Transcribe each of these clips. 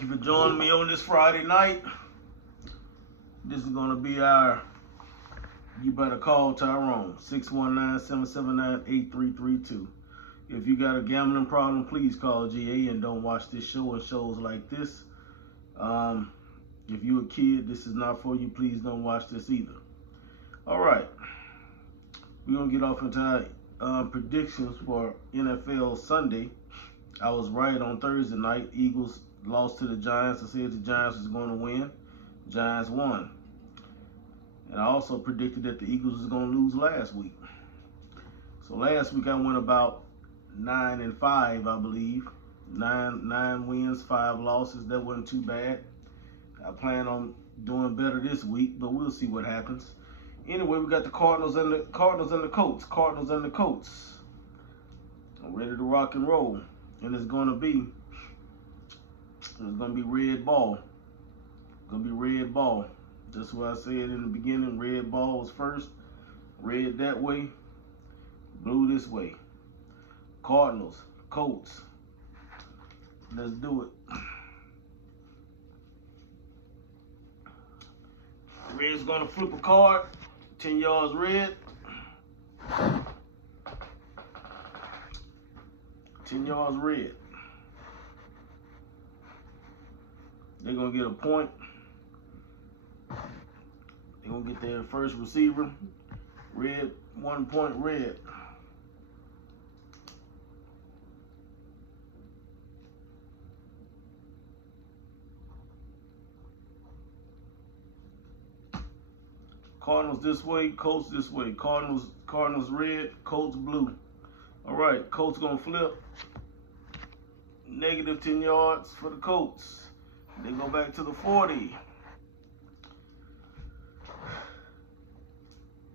Thank you for joining me on this Friday night. This is going to be our You Better Call Tyrone, 619-779-8332. If you got a gambling problem, please call GA and don't watch this show and shows like this. If you're a kid, this is not for you. Please don't watch this either. All right. We're going to get off into our predictions for NFL Sunday. I was right on Thursday night. Eagles lost to the Giants. I said the Giants was going to win. Giants won. And I also predicted that the Eagles was going to lose last week. So last week I went about 9-5, I believe. Nine wins, 5 losses. That wasn't too bad. I plan on doing better this week, but we'll see what happens. Anyway, we got the Cardinals and the Colts. Cardinals and the Colts. I'm ready to rock and roll. And it's gonna be red ball. Gonna be red ball. That's what I said in the beginning. Red ball was first. Red that way. Blue this way. Cardinals, Colts. Let's do it. Red's gonna flip a card. 10 yards red. 10 yards red. They're going to get a point. They're going to get their first receiver. Red, 1 point red. Cardinals this way, Colts this way. Cardinals red, Colts blue. All right, Colts going to flip. Negative 10 yards for the Colts. They go back to the 40.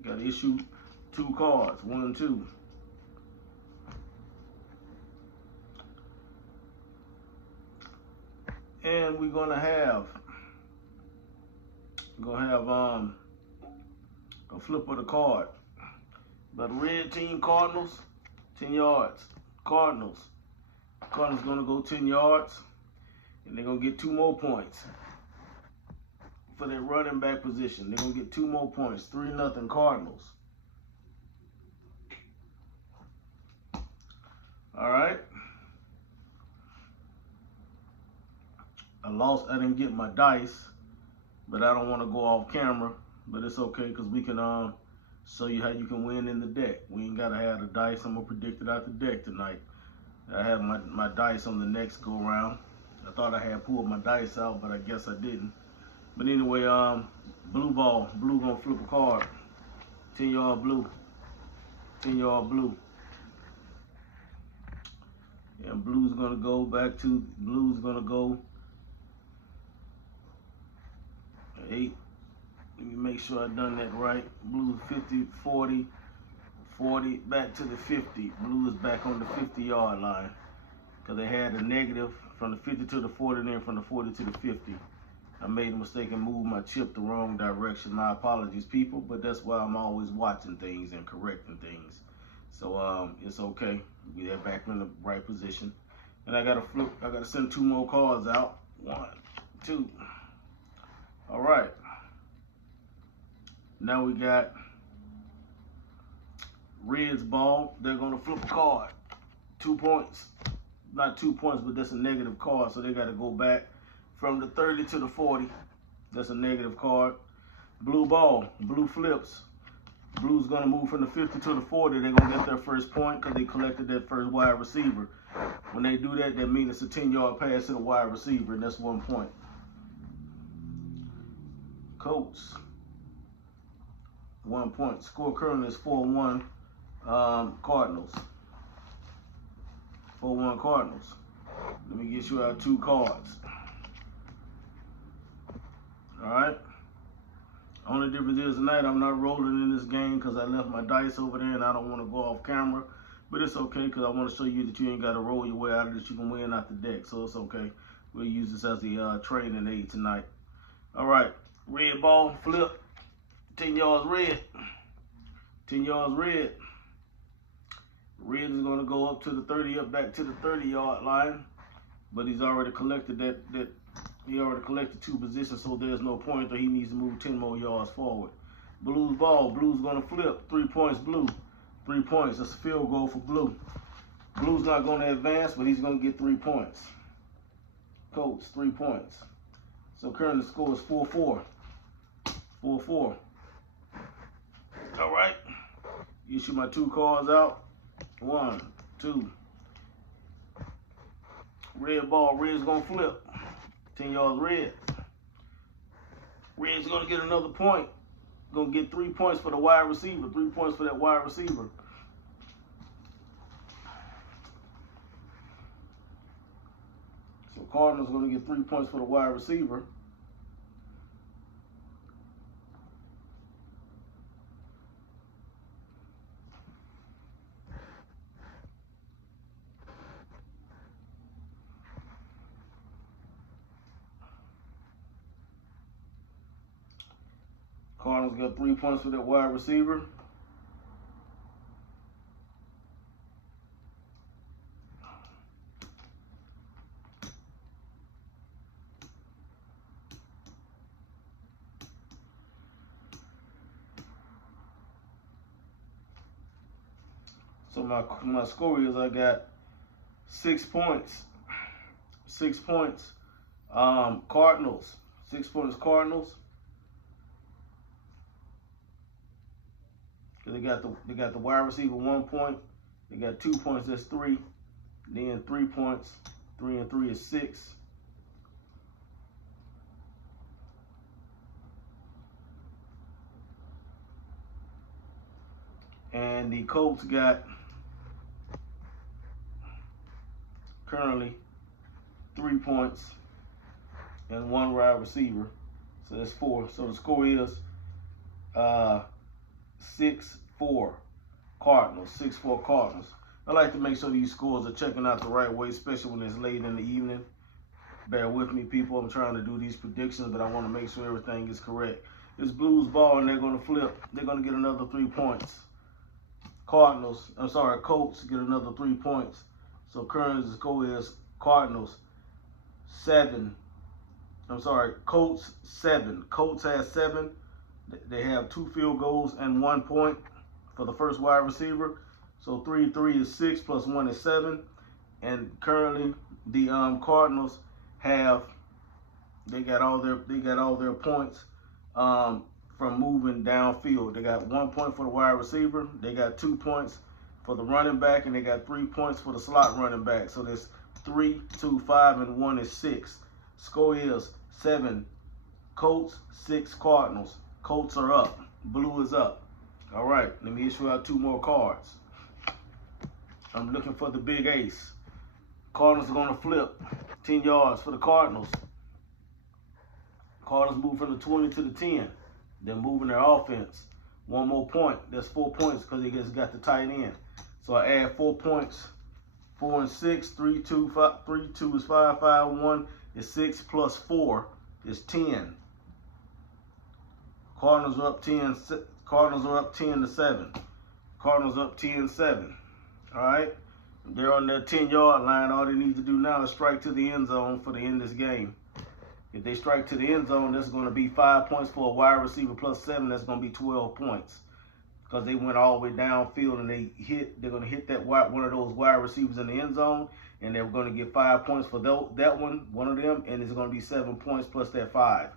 Got to issue 2 cards, 1 and 2. And we're gonna have a flip of the card. But red team, Cardinals, 10 yards. Cardinals gonna go 10 yards, and they're gonna get 2 more points for their running back position. They're gonna get 2 more points. 3-0 Cardinals. All right. I didn't get my dice, but I don't want to go off camera. But it's okay, because we can show you how you can win in the deck. We ain't gotta have the dice. I'm gonna predict it out the deck tonight. I have my dice on the next go round. I thought I had pulled my dice out, but I guess I didn't. But anyway, blue ball. Blue gonna flip a card. 10 yard blue. 10 yard blue. And blue's gonna go back to, blue's gonna go 8. Let me make sure I done that right. Blue 50, 40, 40, back to the 50. Blue is back on the 50-yard line, because they had a negative from the 50 to the 40, and then from the 40 to the 50. I made a mistake and moved my chip the wrong direction. My apologies, people, but that's why I'm always watching things and correcting things. So it's okay. We're back in the right position. And I gotta send 2 more cards out. 1, 2. All right. Now we got Red's ball. They're gonna flip a card. 2 points. Not 2 points, but that's a negative card, so they gotta go back from the 30 to the 40. That's a negative card. Blue ball. Blue flips. Blue's gonna move from the 50 to the 40. They're gonna get their first point because they collected that first wide receiver. When they do that, that means it's a 10-yard pass to the wide receiver, and that's 1 point. Colts. 1 point. Score currently is 4-1 Cardinals. 4-1 Cardinals. Let me get you our 2 cards. All right. Only difference is tonight I'm not rolling in this game because I left my dice over there and I don't want to go off camera. But it's okay, because I want to show you that you ain't got to roll your way out of this. You can win out the deck, so it's okay. We'll use this as a training aid tonight. All right. Red ball, flip. 10 yards red. 10 yards red. Red is going to go up to the 30, up back to the 30-yard line. But he's already collected that He already collected 2 positions, so there's no pointer. He needs to move 10 more yards forward. Blue's ball. Blue's going to flip. 3 points, Blue. 3 points. That's a field goal for Blue. Blue's not going to advance, but he's going to get 3 points. Colts, 3 points. So currently the score is 4-4. 4-4. All right. Issue my 2 cards out. 1, 2. Red ball. Red's going to flip. 10 yards red. Red's going to get another point. Going to get 3 points for the wide receiver. 3 points for that wide receiver. So Cardinals going to get 3 points for the wide receiver. Cardinals got 3 points for that wide receiver. So my score is I got 6 points. 6 points. Cardinals. 6 points Cardinals. They got the wide receiver 1 point. They got 2 points, that's 3. Then 3 points. 3 and 3 is 6. And the Colts got currently 3 points and 1 wide receiver. So that's 4. So the score is 6-4 Cardinals. 6-4 Cardinals. I like to make sure these scores are checking out the right way, especially when it's late in the evening. Bear with me, people. I'm trying to do these predictions, but I want to make sure everything is correct. It's Blues ball, and they're going to flip. They're going to get another 3 points. Colts get another 3 points. So currently the score is Cardinals 7. Colts 7. Colts has 7. They have 2 field goals and 1 point for the first wide receiver. So 3 and 3 is 6 plus 1 is 7. And currently the Cardinals they got all their points from moving downfield. They got 1 point for the wide receiver. They got 2 points for the running back, and they got 3 points for the slot running back. So there's 3, 2, 5, and 1 is 6. Score is 7 Colts, 6 Cardinals. Colts are up. Blue is up. All right, let me issue out 2 more cards. I'm looking for the big ace. Cardinals are going to flip. 10 yards for the Cardinals. Cardinals move from the 20 to the 10. They're moving their offense. 1 more point. That's 4 points because they just got the tight end. So I add 4 points. 4 and 6. 3, 2, 5. 3, 2 is 5. 5, 1 is 6 plus 4 is 10. Cardinals are up 10. Cardinals are up 10 to 7. Cardinals up 10-7. All right. They're on their 10-yard line. All they need to do now is strike to the end zone for the end of this game. If they strike to the end zone, that's going to be 5 points for a wide receiver plus 7. That's going to be 12 points because they went all the way downfield and they're going to hit one of those wide receivers in the end zone, and they're going to get 5 points for that one of them, and it's going to be 7 points plus that 5,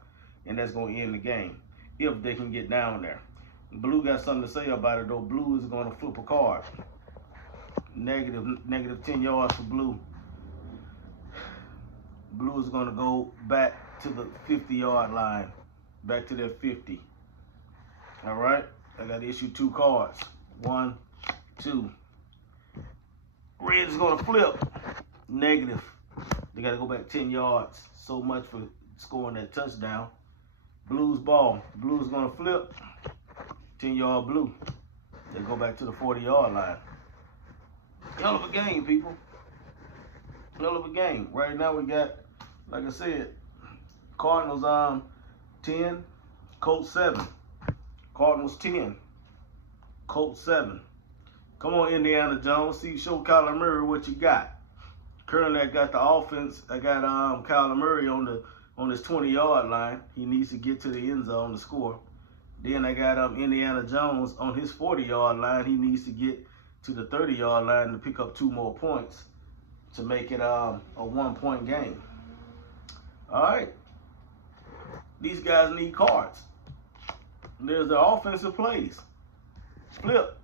and that's going to end the game if they can get down there. Blue got something to say about it though. Blue is going to flip a card. Negative 10 yards for Blue. Blue is going to go back to the 50-yard line. Back to their 50. All right. I got to issue 2 cards. 1, 2. Red is going to flip. Negative. They got to go back 10 yards. So much for scoring that touchdown. Blue's ball. Blue is going to flip. 10-yard Blue. They go back to the 40-yard line. Hell of a game, people. Hell of a game. Right now we got, like I said, Cardinals 10, Colts 7. Cardinals 10, Colts 7. Come on, Indiana Jones. Show Kyler Murray what you got. Currently, I got the offense. I got Kyler Murray on on his 20-yard line. He needs to get to the end zone to score. Then I got Indiana Jones on his 40-yard line. He needs to get to the 30-yard line to pick up 2 more points to make it a 1-point game. All right. These guys need cards. There's the offensive plays. Flip.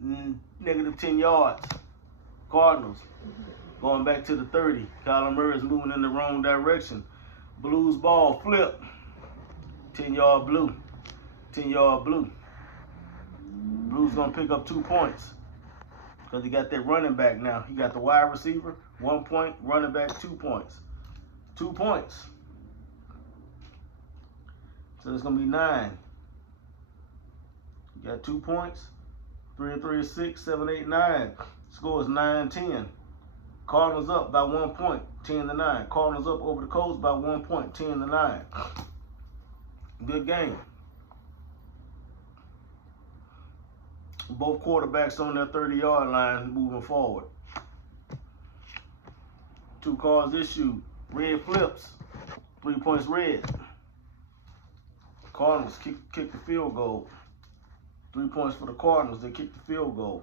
Negative 10 yards. Cardinals going back to the 30. Kyler Murray's moving in the wrong direction. Blues ball. Flip. 10-yard blue. 10-yard blue. Blues going to pick up 2 points because he got that running back now. He got the wide receiver, 1 point. Running back, 2 points. 2 points. So it's going to be 9. You got 2 points. 3 and 3 is 6, 7, 8, 9. Score is 9-10. Cardinals up by 1 point, 10-9. Cardinals up over the Colts by 1 point, 10-9. Good game. Both quarterbacks on their 30-yard line moving forward. 2 cards issued. Red flips. 3 points red. Cardinals kick the field goal. 3 points for the Cardinals. They kick the field goal.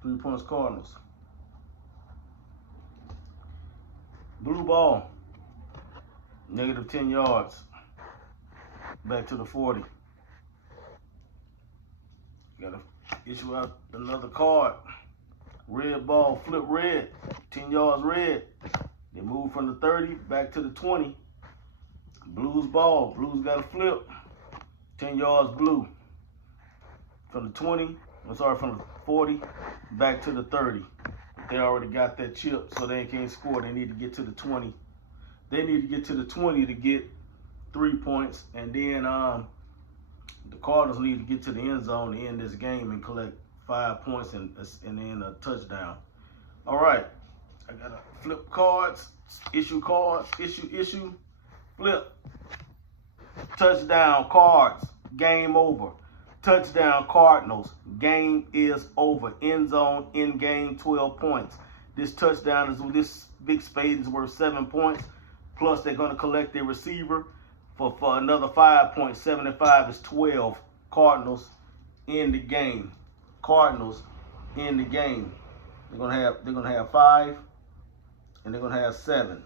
Three points Cardinals. Blue ball. Negative 10 yards. Back to the 40. Got to issue out another card. Red ball, flip red. 10 yards red. They move from the 30 back to the 20. Blues ball. Blues got to flip. 10 yards blue. From the 20, from the 40 back to the 30. They already got that chip, so they can't score. They need to get to the 20. They need to get to the 20 to get 3 points, and then the Cardinals need to get to the end zone to end this game and collect 5 points and then a touchdown. All right, I gotta flip cards, issue cards, issue, flip, touchdown cards, game over. Touchdown Cardinals, game is over. End zone, in game, 12 points. This touchdown this big spade is worth 7 points. Plus they're going to collect their receiver for another 5 points. 7 and 5 is 12. Cardinals in the game. Cardinals in the game. They're gonna have 5 and they're gonna have 7.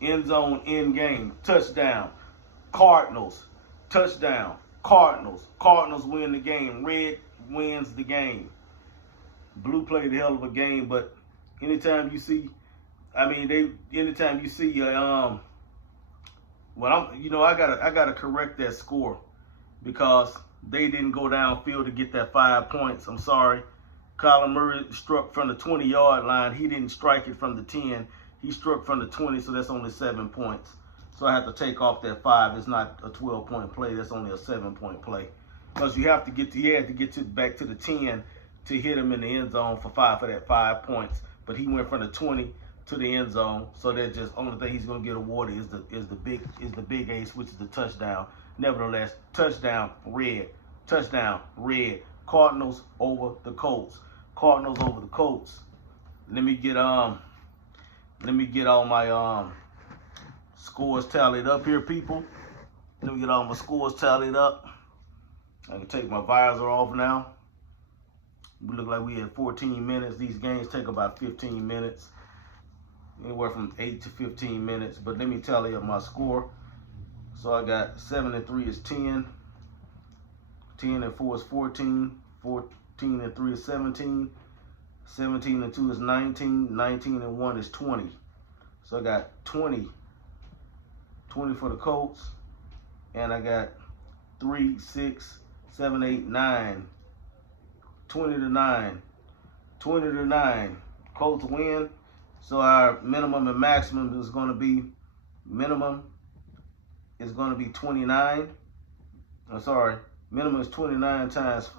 End zone, in game, touchdown. Cardinals. Touchdown. Cardinals. Cardinals win the game. Red wins the game. Blue played a hell of a game, but anytime you see, anytime you see, I gotta correct that score because they didn't go downfield to get that 5 points. I'm sorry. Kyler Murray struck from the 20-yard line. He didn't strike it from the 10. He struck from the 20, so that's only 7 points. So I have to take off that 5. It's not a 12-point play. That's only a 7-point play. Because you have to get back to the 10 to hit him in the end zone for that 5 points. But he went from the 20 to the end zone. So that's just only thing he's gonna get awarded is the big ace, which is the touchdown. Nevertheless, touchdown red. Touchdown red. Cardinals over the Colts. Cardinals over the Colts. Let me get all my scores tallied up here, people. Let me get all my scores tallied up. I can take my visor off now. We look like we had 14 minutes. These games take about 15 minutes. Anywhere from 8 to 15 minutes. But let me tally up my score. So I got 7 and 3 is 10. 10 and 4 is 14. 14 and 3 is 17. 17 and 2 is 19. 19 and 1 is 20. So I got 20 for the Colts, and I got 3, 6, 7, 8, 9, 20 to 9, 20 to 9. Colts win. So our minimum and maximum is going to be, minimum is going to be 29. I'm sorry, minimum is 29 times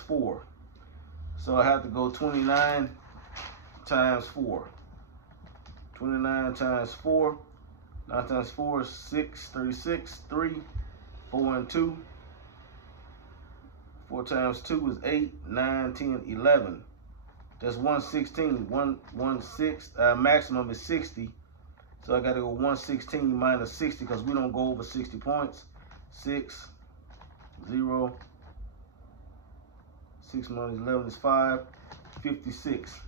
4. So I have to go 29 times 4. 29 times 4. 9 times 4 is 6. 36. 3. 4 and 2. 4 times 2 is 8. 9, 10, 11. That's 116. 116. Maximum is 60. So I got to go 116 minus 60 because we don't go over 60 points. 6, 0. 6 minus 11 is 5. 56.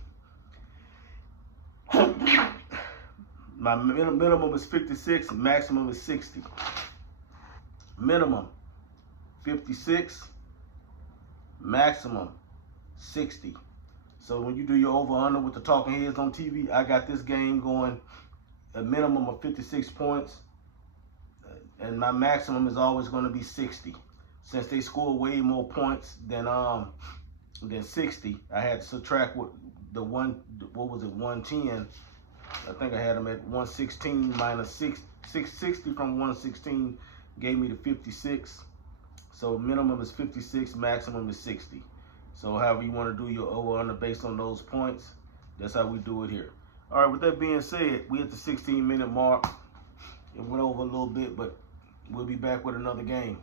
My minimum is 56. Maximum is 60. Minimum 56. Maximum 60. So when you do your over-under with the talking heads on TV, I got this game going a minimum of 56 points. And my maximum is always going to be 60. Since they score way more points than 60, I had to subtract what was it, 110. I think I had them at 116 minus 660 from 116 gave me the 56. So minimum is 56, maximum is 60. So however you want to do your over-under based on those points, that's how we do it here. All right, with that being said, we at the 16-minute mark. It went over a little bit, but we'll be back with another game.